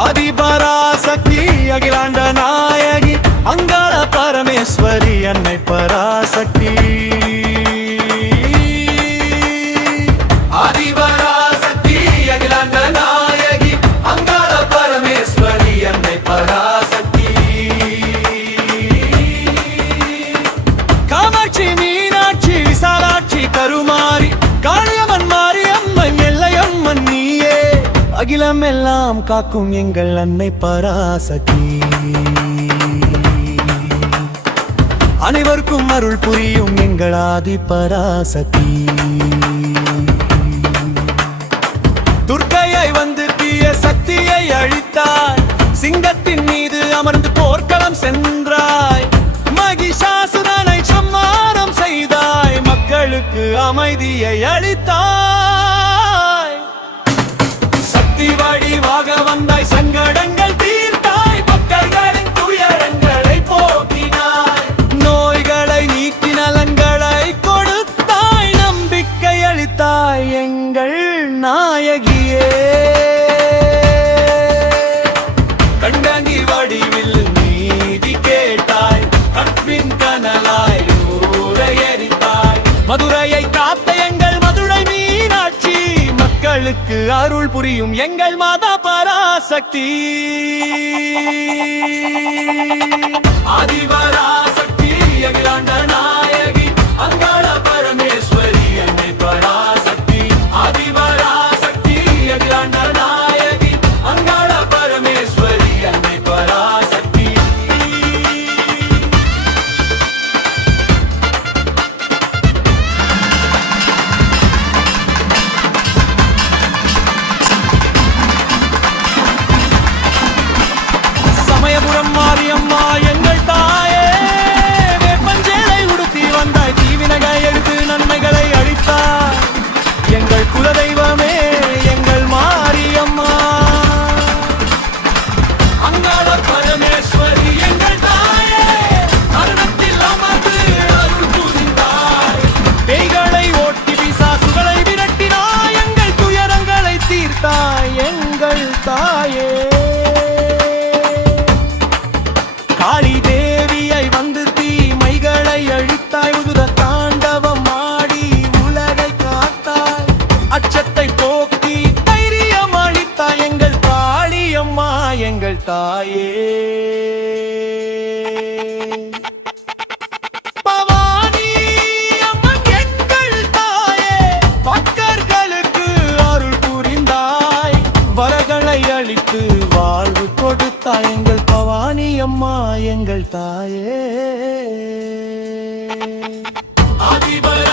ஆதிபராசக்தி அகிலாண்ட நாயகி அங்காள பரமேஸ்வரி அன்னை பராசக்தி. ஆதிபராசக்தி அகிலாண்ட நாயகி அங்காள பரமேஸ்வரி அன்னை பராசக்தி. காமாட்சி மீனாட்சி விசாலாட்சி கருமாரி காளியம்மன் மாரியம்மன் எல்லையம்மன் நீயே அகிலம் எல்லாம் காக்கும் எங்கள் அன்னை பராசக்தி. அனைவருக்கும் அருள் புரியும் எங்கள் ஆதி பராசக்தி. துர்க்கையை வந்து தீய சக்தியை அழித்தாய், சிங்கத்தின் மீது அமர்ந்து போர்க்களம் சென்றாய், மகிஷாசுரனை சம்மாரம் செய்தாய், மக்களுக்கு அமைதியை அளித்தாய். வடிவாக வந்தாய், சங்கடங்கள் தீர்த்தாய், பக்தர்களின் துயரங்களை போக்கினாய், நோய்களை நீக்கி நலன்களை கொடுத்தாய், நம்பிக்கை அளித்தாய் எங்கள் நாயகியே. கண்டங்கி வடிவில் நீதி கேட்டாய், கற்பின் கனலாய் ஊரை எரித்தாய், மதுரையை காத்த எங்கள் மதுரை மீனாட்சி, மக்களுக்கு அருள் புரியும் எங்கள் மாதா பராசக்தி. ஆதிபராசக்தி அகிலாண்ட நாயகி அங்காள பரமேஸ்வரி அன்னை பராசக்தி. ஆதிபராசக்தி அகிலாண்ட நாயகி அங்காள பரமேஸ்வரி அன்னை பராசக்தி. சமயபுரம் மாரியம்மா எங்கள் தாயே, வேப்பஞ்சேலை உடுத்தி வந்தாய், தீவினகை எடுத்து நன்மைகளை அளித்தாய், எங்கள் குலதெய்வமே எங்கள் மாரியம்மா. அங்காள பரமேஸ்வரி எங்கள் தாயே, அருணத்தில் அமர்ந்து அருள் புரிந்தாய், பேய்களை ஓட்டி பிசாசுகளை விரட்டினாய், எங்கள் துயரங்களை தீர்த்தாய் எங்கள் தாயே. காளி தேவியை வந்து தீமைகளை அழித்தாய், உதுர தாண்டவம் ஆடி உலகை காத்தாய், அச்சத்தை போக்கி தைரியம் அளித்தாய், எங்கள் காளியம்மா எங்கள் தாயே. பவானி அம்மன் எங்கள் தாயே, பக்தர்களுக்கு அருள் புரிந்தாய், வரகளை அளித்து வாழ்வு கொடுத்தாய், எங்கள் பவானி அம்மா எங்கள் தாயே. ஆதிபராசக்தி